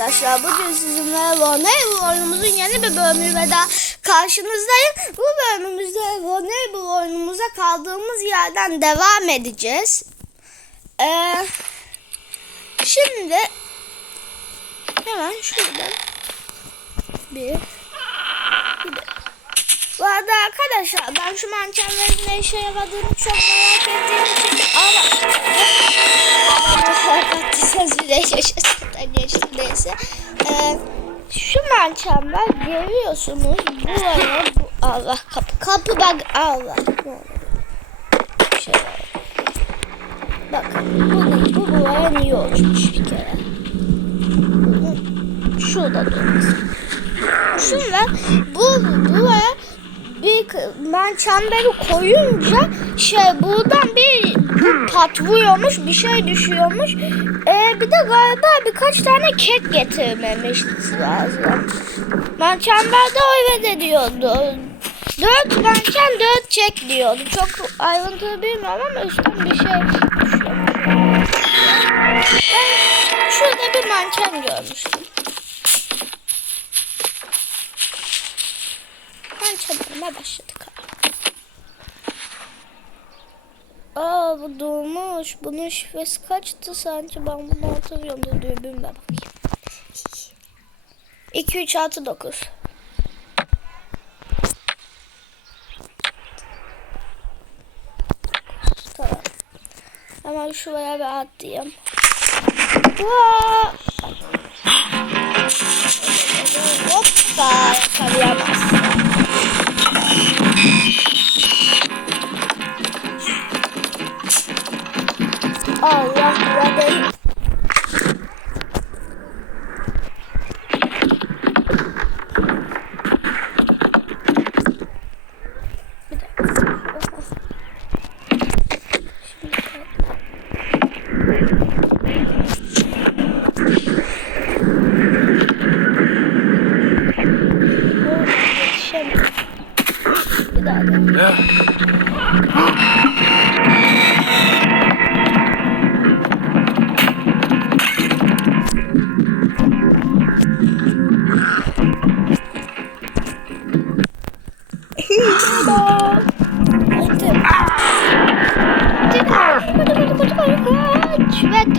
arkadaşlar. Bugün sizinle voleybol oyunumuzun yeni bir bölümüyle daha karşınızdayım. Bu bölümümüzde voleybol oyunumuza kaldığımız yerden devam edeceğiz. Ee, şimdi hemen şuradan bir. Bu arada arkadaşlar ben şu mankenlerin ne işe yaradığını çok merak ettiğim için ama Fakat bile şaşırtıdan geçti neyse. Ee, şu mankenler görüyorsunuz. Buraya bu Allah kapı kapı bak Allah. Var. Bakın bu? Bu buraya niye uçmuş bir kere? Şurada durması. Şunlar bu buraya bir ben çemberi koyunca şey buradan bir, patlıyormuş bir şey düşüyormuş. Ee, bir de galiba birkaç tane kek getirmemiş lazım. Ben çemberde öyle diyordu. Dört manken dört çek diyordu. Çok ayrıntılı bilmiyorum ama üstten bir şey düşüyormuş. Ben şurada bir manken görmüştüm. Ben çabuğuma başladık. Aa bu durmuş. Bunun şifresi kaçtı sanki ben bunu hatırlıyorum. Dur dürbünle bakayım. 2 3 6 9. Tamam. Hemen şuraya bir atlayayım. Hoppa yakalayamazsın. Allah burada Bir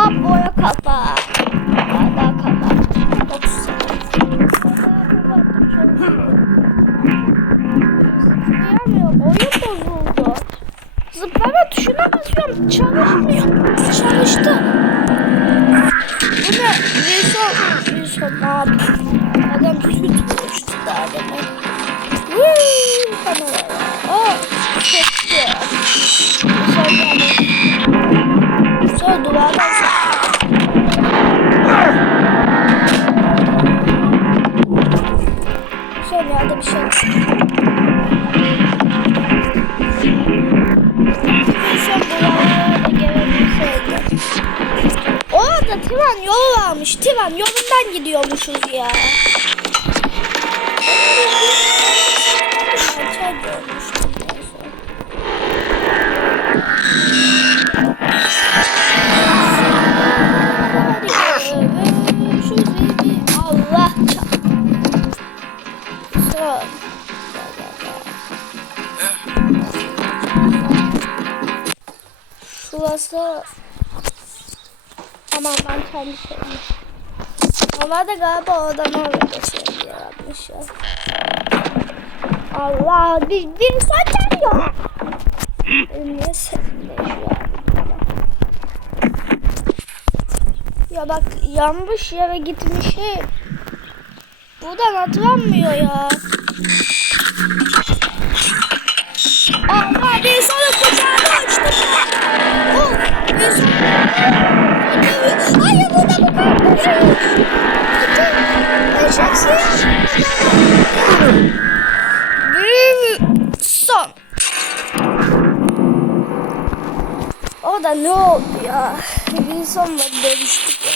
tam boya kapa. Daha kapa. 30 saniye. Zıplayamıyorum. Oyun bozuldu. Zıplama tuşuna basıyorum. Çalışmıyor. Çalıştı. Bu ne? Wilson. Wilson ne yapıyor? Adam süt uçtu daha demek. Woo! Kamera. Aa, Tivan yolundan gidiyormuşuz ya. Allah çarptı. Son. Şurası Aman ben kendi şeyim. Onlar da galiba oradan oraya şey yaratmış ya. Allah bir, bir saat geliyor. Niye an? Ya bak yanmış yere gitmişim. Buradan atlanmıyor ya. Allah bir sonra kucağına uçtu. Oh. Hayır burada bu kadar. Son. O da ne oldu ya? Bir sonla dönüştük ya.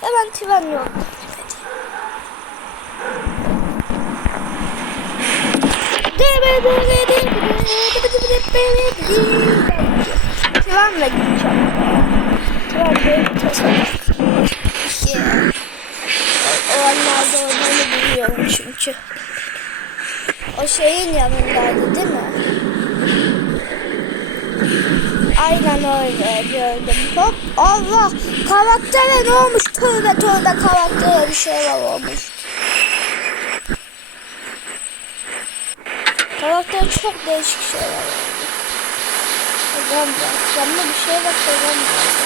Hemen tren yok. Tren gideceğim. Tren de tasarruf. Yeah. O anlarda olduğunu biliyorum çünkü. O şeyin yanındaydı değil mi? Aynen öyle gördüm. Hop Allah karaktere ne olmuş? Tövbe tövbe karaktere bir şeyler olmuş. Karakter çok değişik şeyler. Hocam ya canlı bir şey bak hocam ya.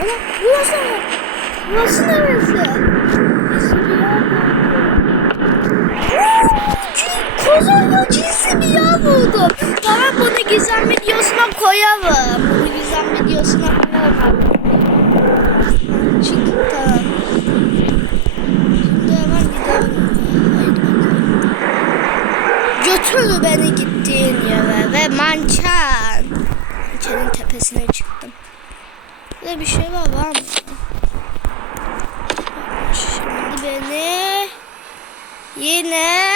Ana burası ne? Burası neresi? Kocaman cinsi bir yer buldum. Tamam bunu gizem videosuna koyalım. Bunu gizem videosuna koyalım. Çıktı. Şimdi hemen gidelim. Haydi bakalım. Götür beni gittiğin yere ve mançan. Mançanın tepesine çıktım. Burada bir şey var var mı? Şimdi beni yine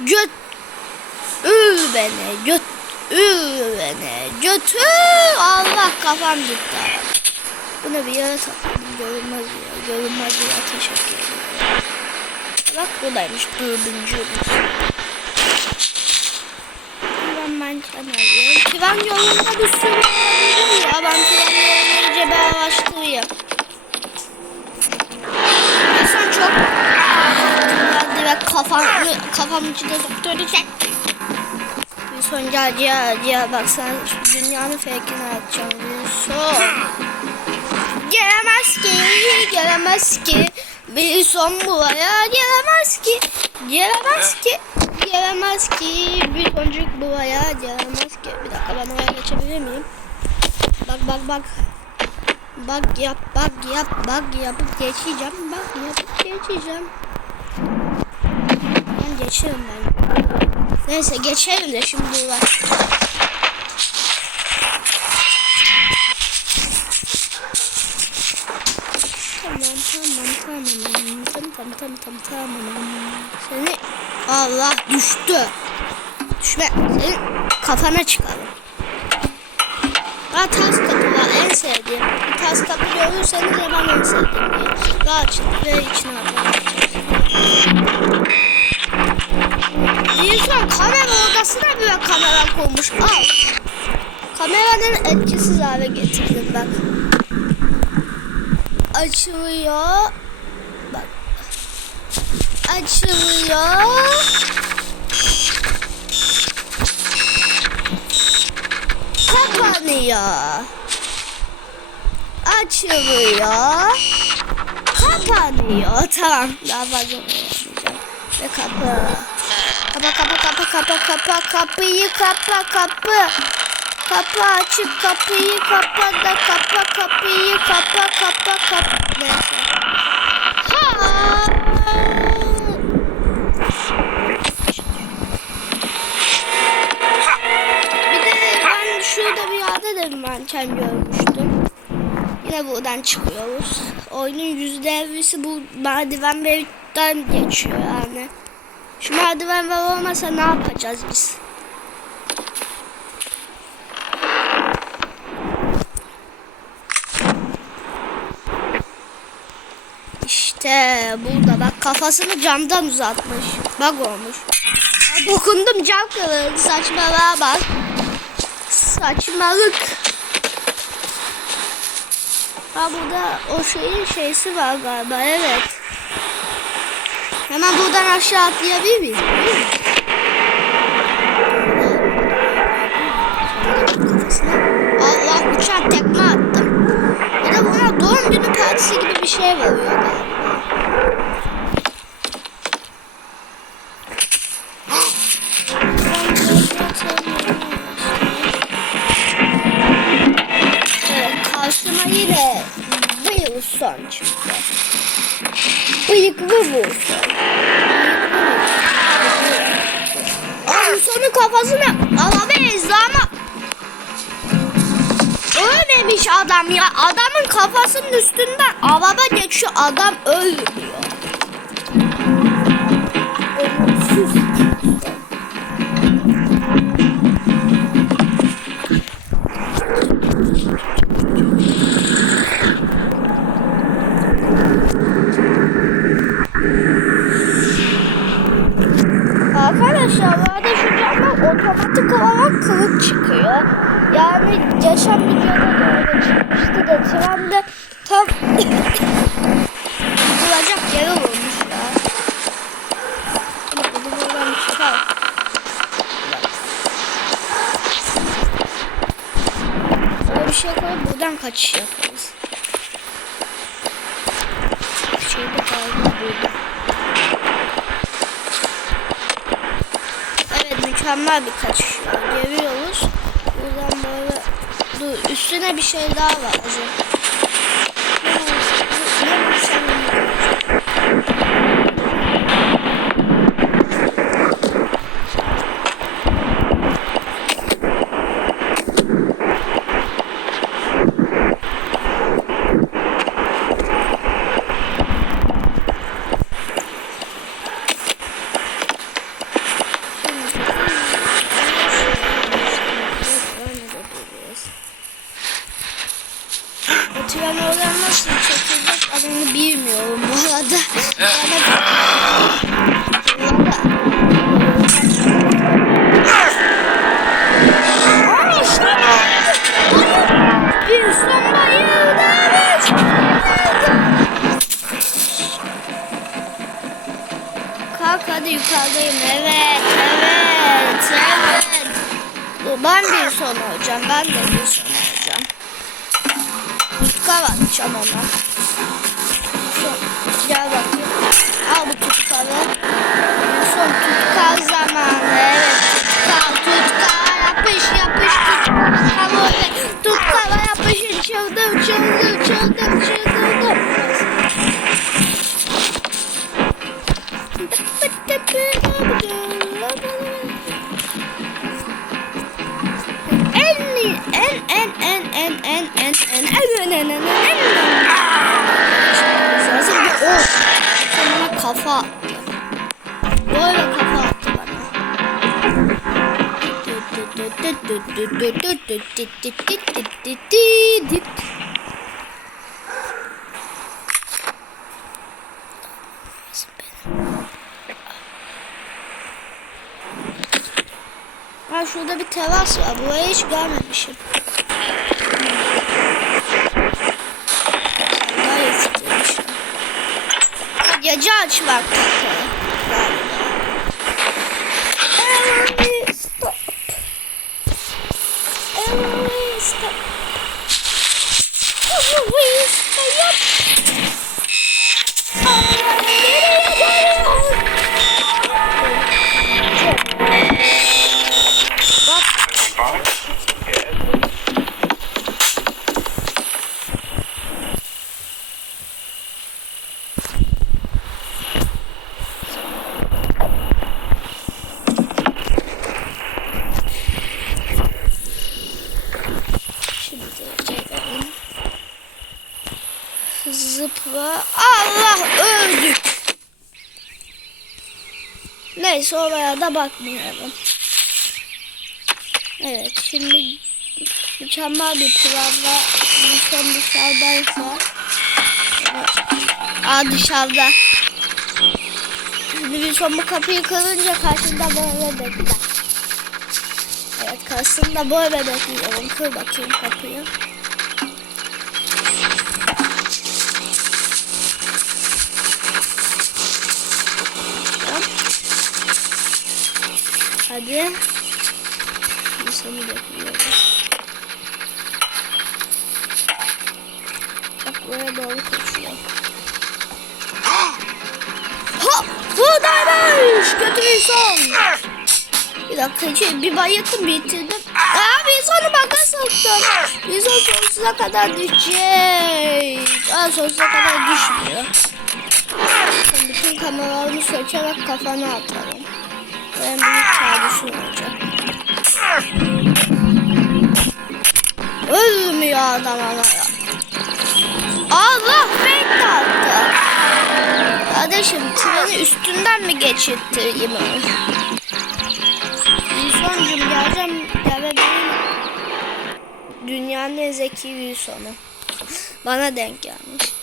göt ül beni göt ül götür Allah kafam gitti. Bunu bir yere takalım görünmez ya görünmez ya teşekkür ederim. Bak buradaymış dürbüncüymüş. Ben manken alıyorum. Tren yolunda bir sürü olabilir ya. Ben tren yolunu iyice araştırayım. İnsan çok ben direkt kafam, kafam içinde doktoracak. Bir son acıya acıya baksana şu dünyanın fake'ini atacağım. Son. Gelemez ki, gelemez ki. Bir son buraya gelemez ki. Gelemez ki. Gelemez ki. Bir sonucuk buraya gelemez ki. Bir dakika ben oraya geçebilir miyim? Bak bak bak. Bak yap bak yap bak yapıp geçeceğim. Bak yapıp geçeceğim. Ben geçiyorum ben. Neyse geçelim de şimdi uğraş. Tamam tamam tamam. Tamam tamam tamam tamam tamam. Seni Allah düştü. Düşme. Senin kafana çıkalım. Aa tas kapı var en sevdiğim. Tas kapı görürseniz de ben en sevdiğim. Daha açın ve içine atalım İnsan kamera odasına bile kamera koymuş al kameranın etkisiz hale getirdim bak açılıyor. Bak. Açılıyor. Kapanıyor. Açılıyor. Kapanıyor. Tamam. Daha fazla uğraşmayacağım. Ve kapı. Kapa kapa kapa kapa kapa kapıyı kapa kapı. Kapı açık kapıyı kapa da kapa kapıyı kapa kapa kapa. Neyse. Ha. Bir de ben şurada bir yerde de manken görmüştüm. Yine buradan çıkıyoruz. Oyunun yüzde elvisi bu merdiven veritten geçiyor yani. Şu merdiven ver olmasa ne yapacağız biz? İşte burada bak kafasını camdan uzatmış. Bak olmuş. Ya dokundum cam kırıldı saçmalığa bak. Saçmalık. Ha burada o şeyin şeysi var galiba evet. Hemen buradan aşağı atlayabilir miyiz? Allah uçan tekme attım. Bir de buna doğum günü partisi gibi bir şey veriyor galiba. Evet, karşıma yine Wilson çıktı. Bıyıklı Wilson. Aa, adam ya. Adamın kafasının üstünden araba geçiyor. Adam ölmüyor. Ölümsüz. Arkadaşlar bu arada şu camdan otomatik olarak kılıç çıkıyor. Yani geçen videoda da öyle çıkmıştı da trende tam bulacak yeri olmuş ya. Bunu buradan çıkar. Böyle bir şey koyup buradan kaçış yaparız. Şeyde kaldı burada. Evet mükemmel bir kaçış Bir şey daha var. 小猛男 Böyle kafa attı bana. Ha şurada bir teras var. Burayı hiç görmemişim. Daha eskiymiş. Gece açmak. Zıpla. Allah öldük. Neyse oraya da bakmayalım. Evet şimdi mükemmel bir planla insan dışarıdaysa Aa dışarıda. Şimdi bir son bu kapıyı kırınca karşında böyle bekler. Evet karşısında böyle bekliyorum. Kır bakayım kapıyı. geldi. İnsanı bekliyoruz. Aklara doğru kaçıyor. Hop! Buradaymış! Kötü insan! Bir dakika, şey, bir bayıldım, bitirdim. Abi insanı bana sattım. İnsan sonsuza kadar düşecek. Aa, sonsuza kadar düşmüyor. Sen bütün kameralarını söçerek kafana atarım. En büyük kardeşim olacak. Ölmüyor adam ya. Allah fake attı. Kardeşim treni üstünden mi geçirttireyim onu? Wilson'cum geleceğim. Gelebilirim. Dünyanın en zeki Wilson'u. Bana denk gelmiş.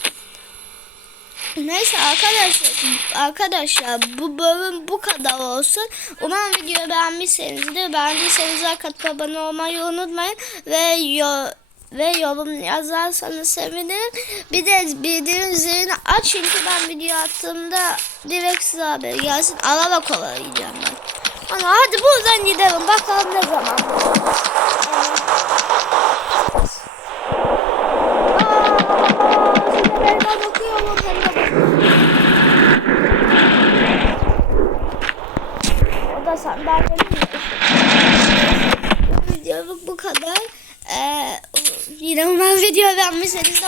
Neyse arkadaşlar, arkadaşlar bu bölüm bu kadar olsun. Umarım videoyu beğenmişsinizdir. Beğendiyseniz like atıp abone olmayı unutmayın. Ve yo ve yorum yazarsanız sevinirim. Bir de bildirim zilini açın ki ben video attığımda direkt size haber gelsin. Araba kovalayacağım ben. Ama hadi buradan gidelim. Bakalım ne zaman. Aa, Da sandalyenin Bu videoluk bu kadar. Ee, umarım video beğenmişseniz de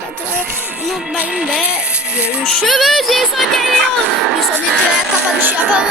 katılmayı unutmayın ve görüşürüz. Bir son geliyor. Bir son videoya kapanış yapalım.